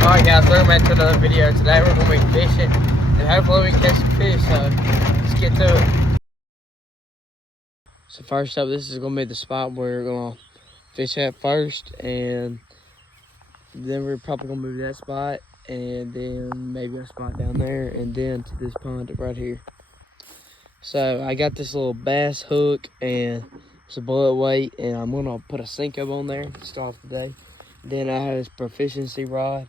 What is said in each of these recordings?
Alright guys, welcome back to another video. Today we're going to be fishing and hopefully we can catch some fish, so let's get to it. So first up, this is going to be the spot where we're going to fish at first, and then we're probably going to move to that spot, and then maybe a spot down there, and then to this pond right here. So I got this little bass hook and it's a bullet weight, and I'm going to put a Senko on there to start off the day. Then I have this proficiency rod,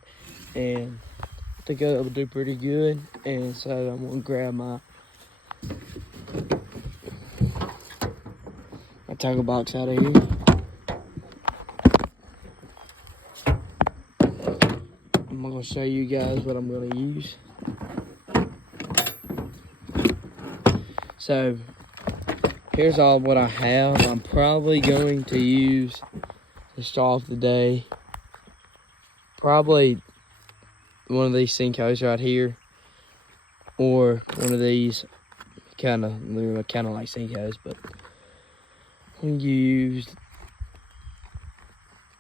and I think it'll do pretty good. And so I'm gonna grab my tackle box out of here. I'm gonna show you guys what I'm gonna use. So here's all what I have. I'm probably going to use to start off the day probably one of these Senkos right here, or one of these they're kind of like Senkos, but I'm gonna use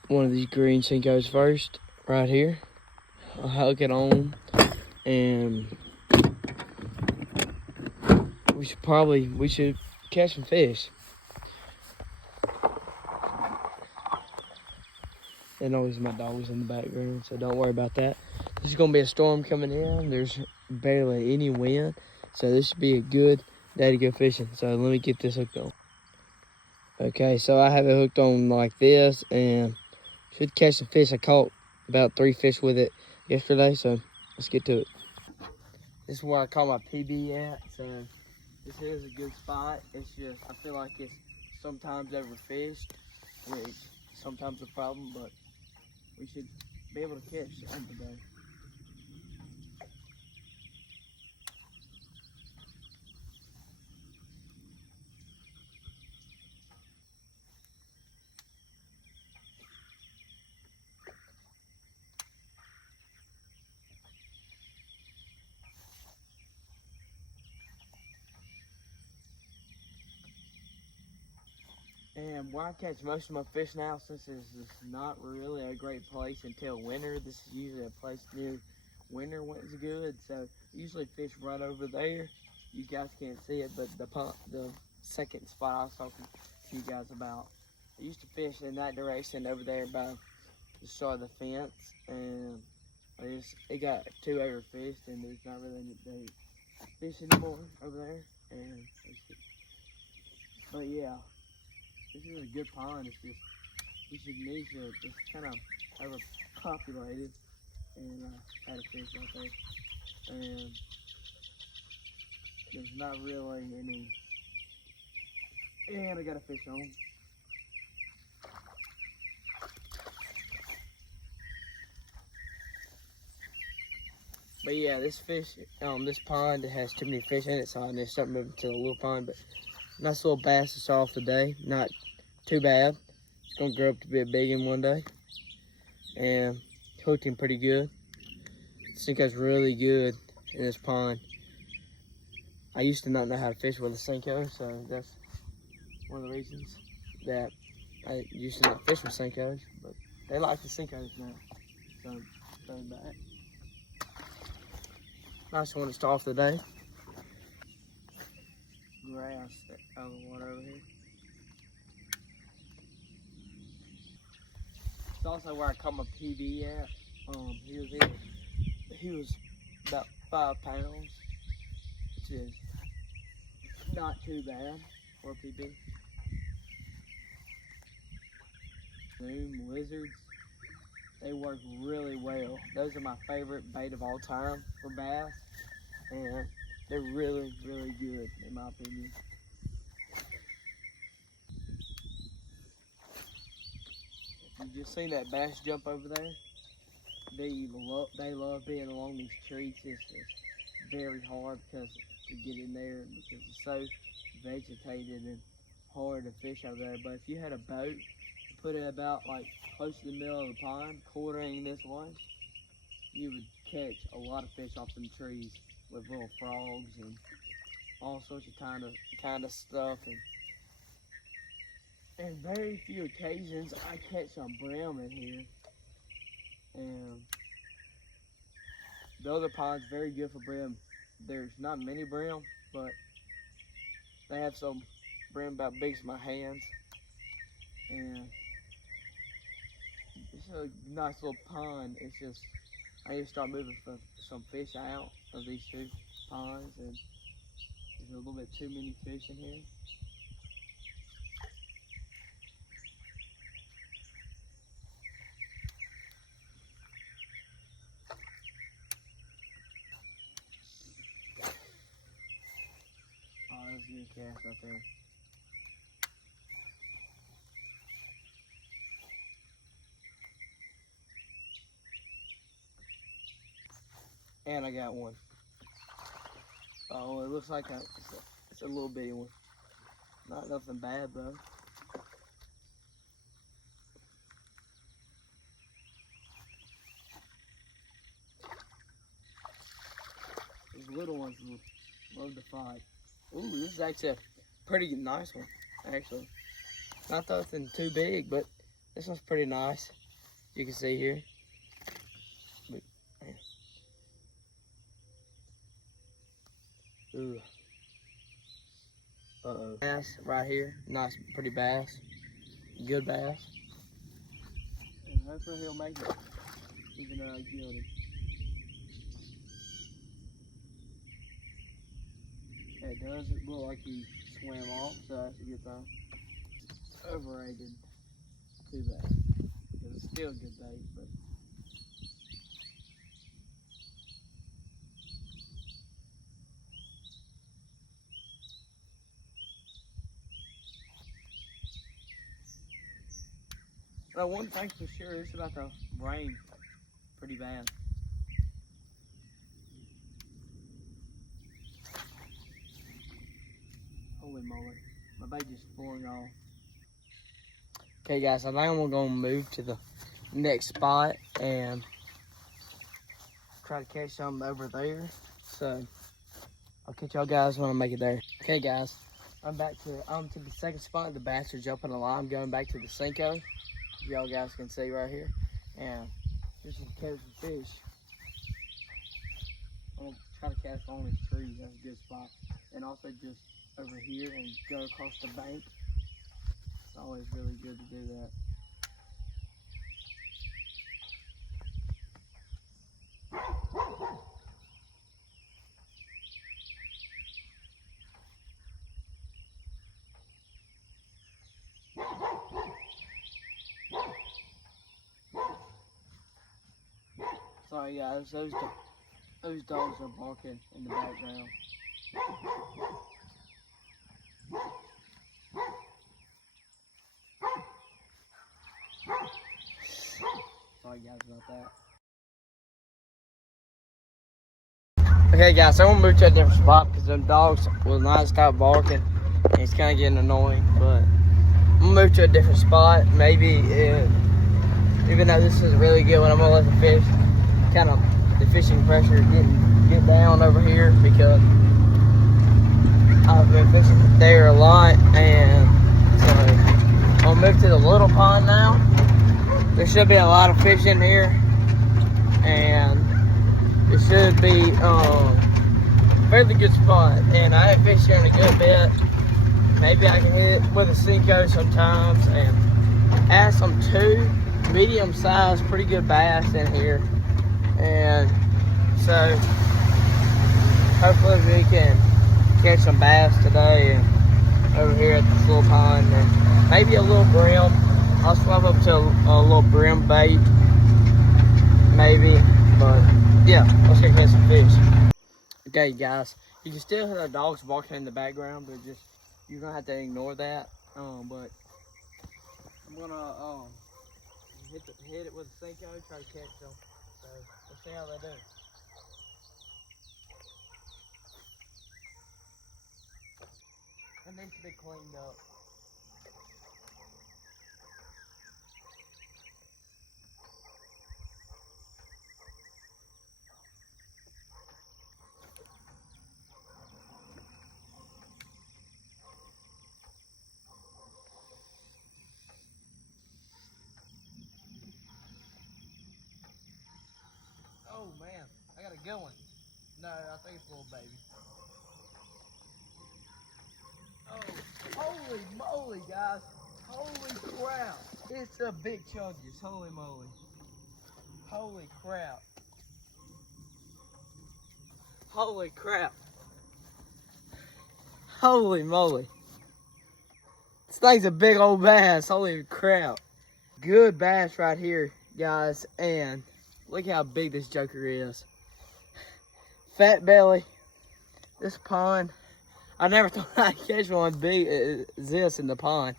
one of these green Senkos first, right here. I'll hook it on, and we should catch some fish. And always my dog's in the background, so don't worry about that. There's gonna be a storm coming in. There's barely any wind, so this should be a good day to go fishing. So let me get this hooked on. Okay, so I have it hooked on like this, and should catch some fish. I caught about 3 fish with it yesterday, so let's get to it. This is where I caught my PB at, so this is a good spot. It's just, I feel like it's sometimes overfished, which is sometimes a problem, but we should be able to catch some today. And where I catch most of my fish now, since it's not really a great place until winter, this is usually a place near winter when it's good. So I usually fish right over there. You guys can't see it, but the second spot I was talking to you guys about, I used to fish in that direction over there by the start of the fence, and it got too overfished, and there's not really any fish anymore over there. And but yeah. This is a good pond. It's just, it's kind of overpopulated, and I had a fish right there, and there's not really any, and I got a fish on. But yeah, this pond, it has too many fish in it, so I need to start moving to a little pond. But nice little bass to start off the day. Not too bad. It's gonna grow up to be a big one one day. And hooked him pretty good. I think that's really good in this pond. I used to not know how to fish with a Senko, so that's one of the reasons that I used to not fish with Senkos, but they like the Senkos now. So going back. Nice one to start off the day. Grass out of the water over here. It's also where I caught my PB at. He was about 5 pounds, which is not too bad for a PB. Lizards, they work really well. Those are my favorite bait of all time for bass, and they're really, really good in my opinion. You just seen that bass jump over there? They love being along these trees. It's very hard to get in there because it's so vegetated and hard to fish over there. But if you had a boat, put it about like close to the middle of the pond, quartering this way, you would catch a lot of fish off them trees with little frogs and all sorts of kind of stuff. And very few occasions I catch some brim in here. And The other pond's very good for brim. There's not many brim, but they have some brim about big as my hands. And it's a nice little pond. It's just, I need to start moving some fish out of these two ponds, and there's a little bit too many fish in here. Oh, that's a good cast right there. And I got one. Oh, it looks like it's a little bitty one. Not nothing bad though. These little ones love to fight. Ooh, this is actually a pretty nice one, actually. Not nothing too big, but this one's pretty nice. You can see here. But, ooh. Uh-oh. Bass right here. Nice, pretty bass. Good bass. And hopefully he'll make it, even though I killed him. It doesn't look like he swam off, so that's a good thing. Overrated too bad. Because it's still a good bait, but one thing's for sure, it's about to rain pretty bad. Holy moly, my bait just flooring off. Okay guys, I think I'm gonna move to the next spot and try to catch something over there. So I'll catch y'all guys when I make it there. Okay guys, I'm to the second spot. The bass are jumping a line, going back to the Cinco. Y'all guys can see right here, and just to catch some fish. I'm gonna try to catch on these trees. That's a good spot, and also just over here and go across the bank. It's always really good to do that. Sorry guys, those dogs are barking in the background. Sorry guys about that. Okay guys, so I'm gonna move to a different spot because them dogs will not stop barking. And it's kind of getting annoying, but I'm gonna move to a different spot. Maybe even though this is a really good one, I'm gonna let the fish the fishing pressure get down over here because I've been fishing there a lot, and so I'm gonna move to the little pond now. There should be a lot of fish in here, and it should be a fairly good spot. And I haven't fished here in a good bit. Maybe I can hit it with a Cinco sometimes and add some 2 medium-sized, pretty good bass in here. And so hopefully we can catch some bass today and over here at this little pond, and maybe a little brim. I'll swap up to a little brim bait, maybe. But yeah, let's go catch some fish. Okay guys, you can still hear the dogs barking in the background, but you're gonna have to ignore that. But I'm gonna hit it with a Cinco, try to catch them. So let's see how they do. It needs to be cleaned up. Oh man, I gotta a good one. No, I think it's a little baby. Oh, holy moly, guys. Holy crap. It's a big chungus. Holy moly. Holy crap. Holy crap. Holy moly. This thing's a big old bass. Holy crap. Good bass right here, guys. And look how big this joker is. Fat belly. This pond. I never thought I'd catch one big as this in the pond.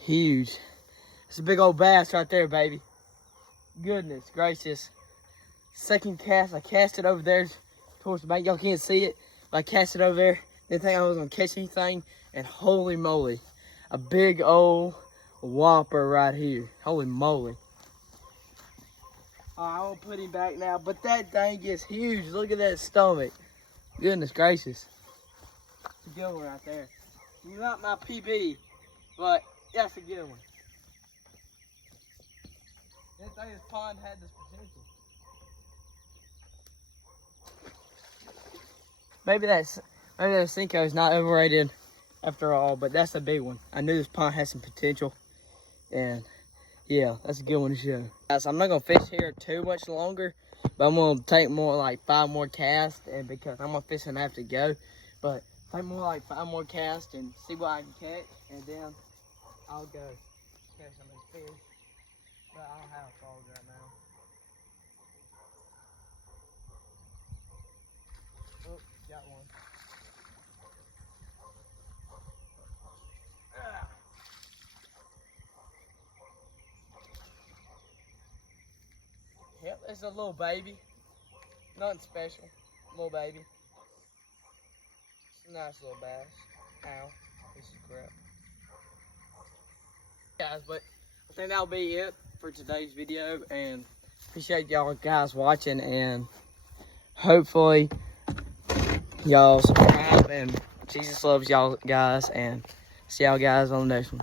Huge. It's a big old bass right there, baby. Goodness gracious. Second cast, I cast it over there towards the bank. Y'all can't see it, but I cast it over there. Didn't think I was gonna catch anything, and holy moly, a big old whopper right here. Holy moly. I won't put him back now, but that thing is huge. Look at that stomach. Goodness gracious. It's a good one right there. Not my PB, but that's a good one. Didn't think this pond had this potential. Maybe that Cinco is not overrated after all, but that's a big one. I knew this pond had some potential, and yeah, that's a good one to show. Guys, I'm not gonna fish here too much longer, but I'm gonna take more like 5 more casts, and because I'm gonna fish and I have to go, but take more like 5 more casts and see what I can catch, and then I'll go catch some of these fish. But I don't have frogs right now. Oh, got one. Ah. Yep, it's a little baby. Nothing special. Little baby. It's a nice little bass. Ow. Piece of crap. Guys, but I think that'll be it for today's video, and appreciate y'all guys watching, and hopefully y'all subscribe, and Jesus loves y'all guys, and see y'all guys on the next one.